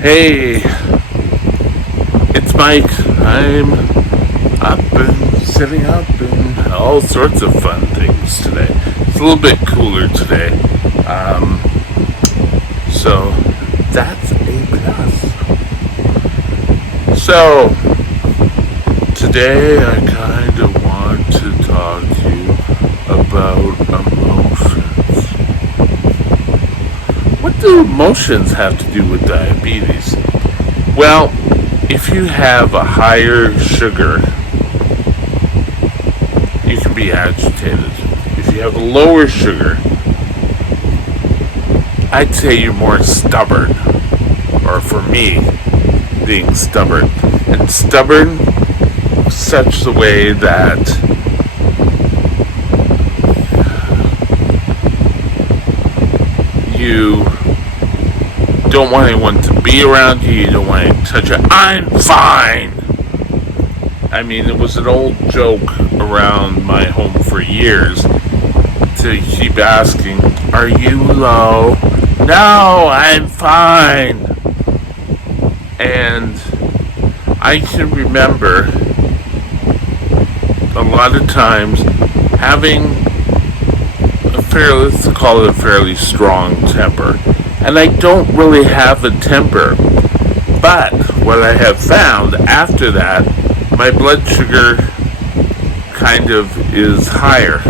Hey, it's Mike. I'm up and sitting up and all sorts of fun things today. It's a little bit cooler today. Um, so that's a plus. So today I kind of want to talk to you about emotions. What do emotions have to do with diabetes? Well, if you have a higher sugar, you can be agitated. If you have a lower sugar, I'd say you're more stubborn. Or for me, being stubborn. And stubborn such the way that you don't want anyone to be around you, you don't want anyone to touch you. I'm fine! I mean, it was an old joke around my home for years to keep asking, are you low? No, I'm fine! And I can remember a lot of times having let's call it a fairly strong temper. And I don't really have a temper. But what I have found after that, my blood sugar kind of is higher.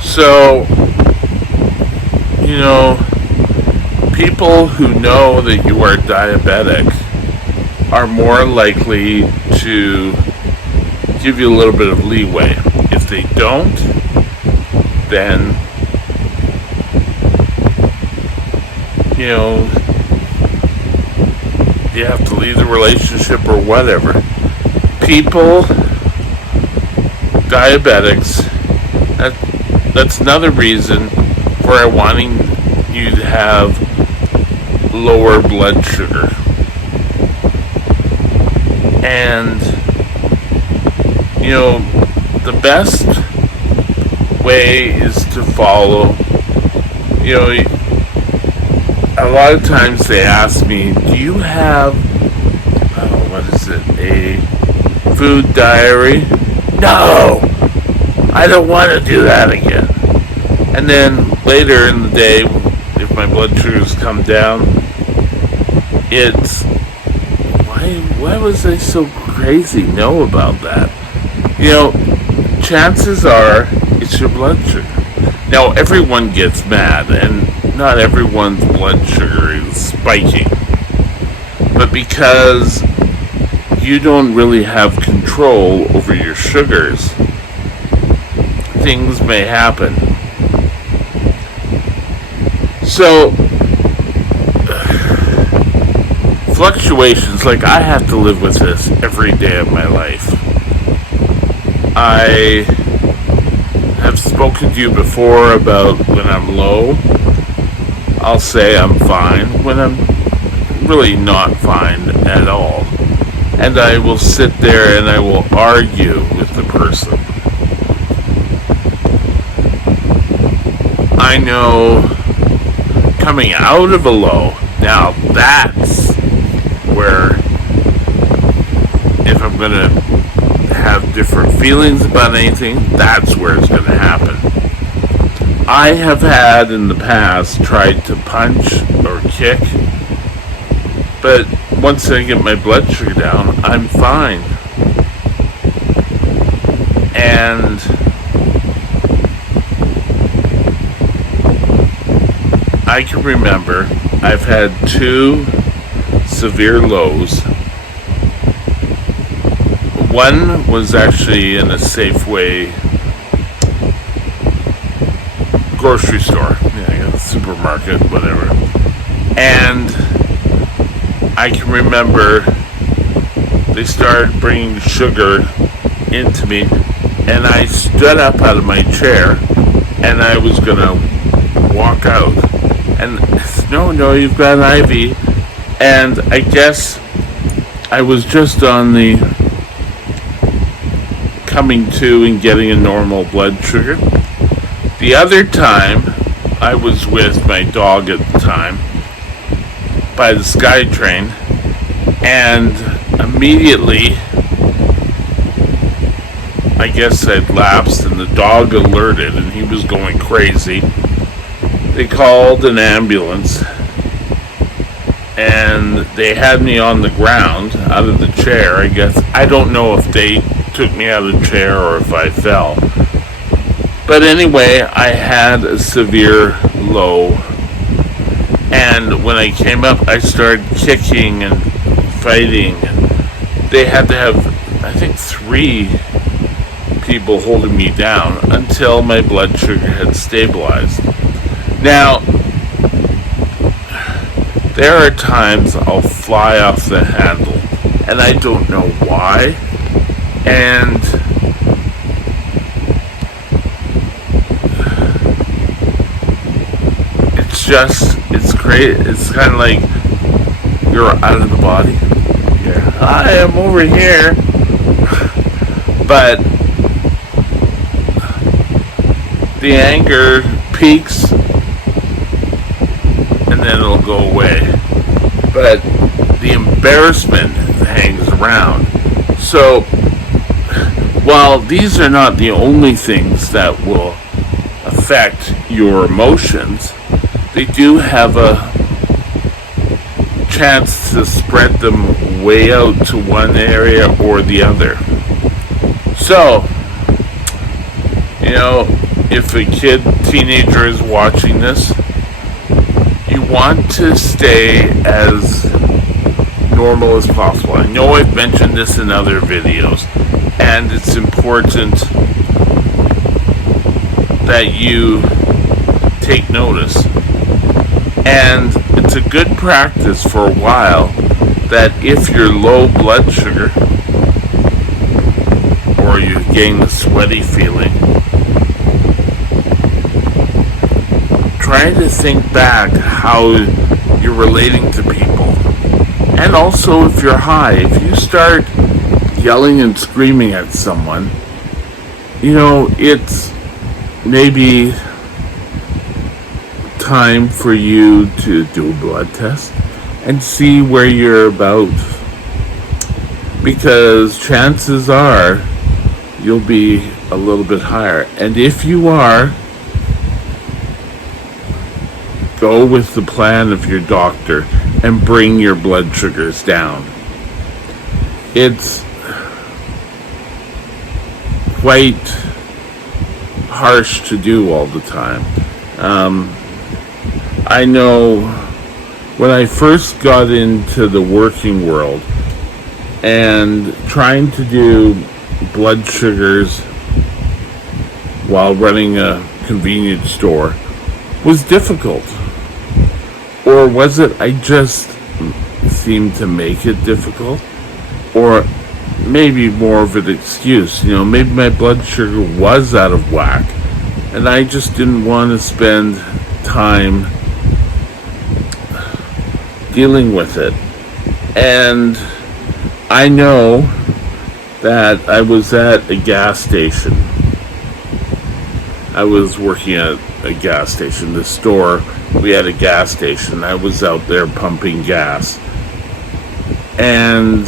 So, people who know that you are diabetic are more likely to give you a little bit of leeway. If they don't, then you have to leave the relationship or whatever. People, diabetics, that's another reason for wanting you to have lower blood sugar. And, the best way is to follow, a lot of times they ask me, do you have, a food diary? No! I don't want to do that again. And then later in the day, if my blood sugars come down, it's, why was I so crazy? No about that. Chances are it's your blood sugar. Now, everyone gets mad, and not everyone's blood sugar is spiking. But because you don't really have control over your sugars, things may happen. So, fluctuations, like I have to live with this every day of my life. I have spoken to you before about when I'm low. I'll say I'm fine when I'm really not fine at all. And I will sit there and I will argue with the person. I know coming out of a low, now that's where, if I'm going to have different feelings about anything, that's where it's going to happen. I have had in the past tried to punch or kick, but once I get my blood sugar down, I'm fine. And I can remember I've had two severe lows. One was actually in a Safeway grocery store, supermarket, whatever. And I can remember they started bringing sugar into me, and I stood up out of my chair, and I was gonna walk out. And no, you've got an IV. And I guess I was just on the coming to and getting a normal blood sugar. The other time, I was with my dog at the time, by the SkyTrain, and immediately, I guess I'd lapsed, and the dog alerted, and he was going crazy. They called an ambulance, and they had me on the ground, out of the chair, I guess. I don't know if they took me out of the chair or if I fell. But anyway, I had a severe low, and when I came up, I started kicking and fighting. They had to have, I think, 3 people holding me down until my blood sugar had stabilized. Now, there are times I'll fly off the handle, and I don't know why, and it's great. It's kind of like you're out of the body. Yeah, I am over here. But the anger peaks and then it'll go away. But the embarrassment hangs around. So while these are not the only things that will affect your emotions, they do have a chance to spread them way out to one area or the other. So, if a teenager is watching this, you want to stay as normal as possible. I know I've mentioned this in other videos, and it's important that you take notice. And it's a good practice for a while that if you're low blood sugar or you gain the sweaty feeling, try to think back how you're relating to people. And also if you're high, if you start yelling and screaming at someone, it's maybe time for you to do a blood test and see where you're about, because chances are you'll be a little bit higher. And if you are, go with the plan of your doctor and bring your blood sugars down. It's quite harsh to do all the time. I know when I first got into the working world and trying to do blood sugars while running a convenience store was difficult. Or was it I just seemed to make it difficult? Or maybe more of an excuse. Maybe my blood sugar was out of whack and I just didn't want to spend time dealing with it. And I know that I was at a gas station. I was working at a gas station. The store, we had a gas station. I was out there pumping gas. And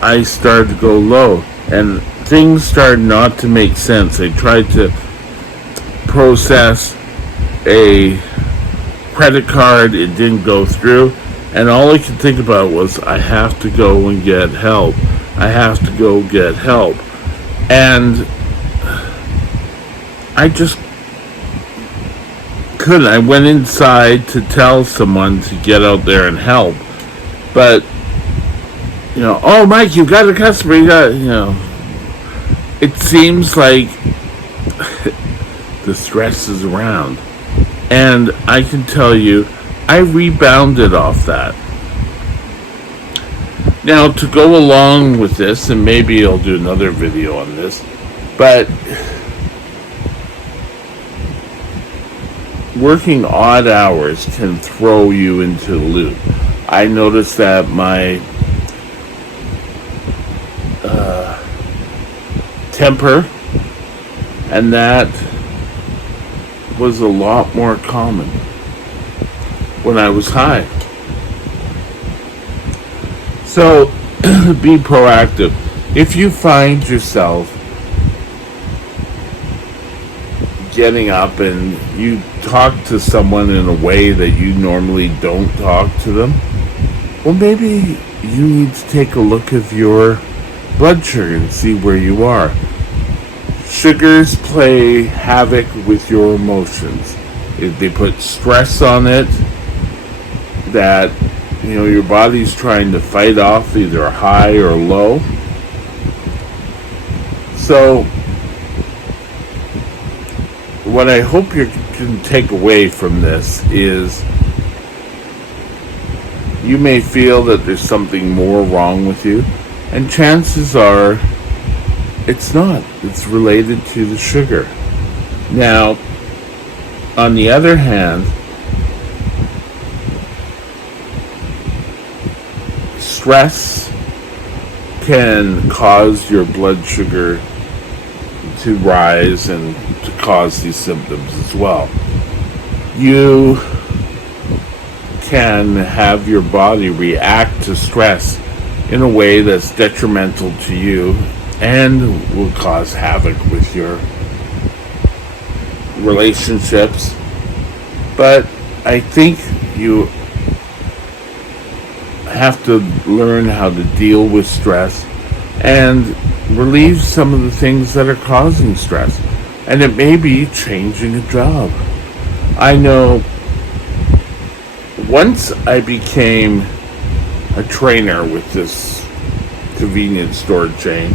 I started to go low. And things started not to make sense. I tried to process a credit card. It didn't go through. And all I could think about was, I have to go and get help. I have to go get help. And I just couldn't. I went inside to tell someone to get out there and help. But, oh, Mike, you got a customer. It seems like the stress is around. And I can tell you, I rebounded off that. Now, to go along with this, and maybe I'll do another video on this, but working odd hours can throw you into the loop. I noticed that my temper and that was a lot more common when I was high. So be proactive. If you find yourself getting up and you talk to someone in a way that you normally don't talk to them, well, maybe you need to take a look at your blood sugar and see where you are. Sugars play havoc with your emotions. If they put stress on it, that your body's trying to fight off either high or low. So what I hope you can take away from this is you may feel that there's something more wrong with you, and chances are it's not. It's related to the sugar. Now, on the other hand, stress can cause your blood sugar to rise and to cause these symptoms as well. You can have your body react to stress in a way that's detrimental to you and will cause havoc with your relationships. But I think you have to learn how to deal with stress and relieve some of the things that are causing stress. And it may be changing a job. I know once I became a trainer with this convenience store chain,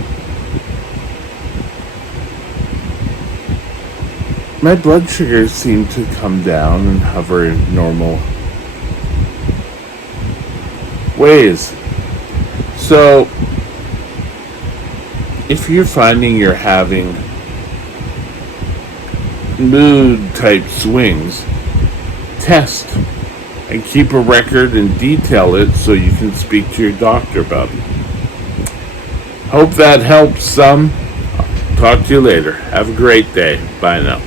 my blood sugar seemed to come down and hover in normal ways. So if you're finding you're having mood type swings, test and keep a record and detail it so you can speak to your doctor about it. Hope that helps some. Talk to you later. Have a great day. Bye now.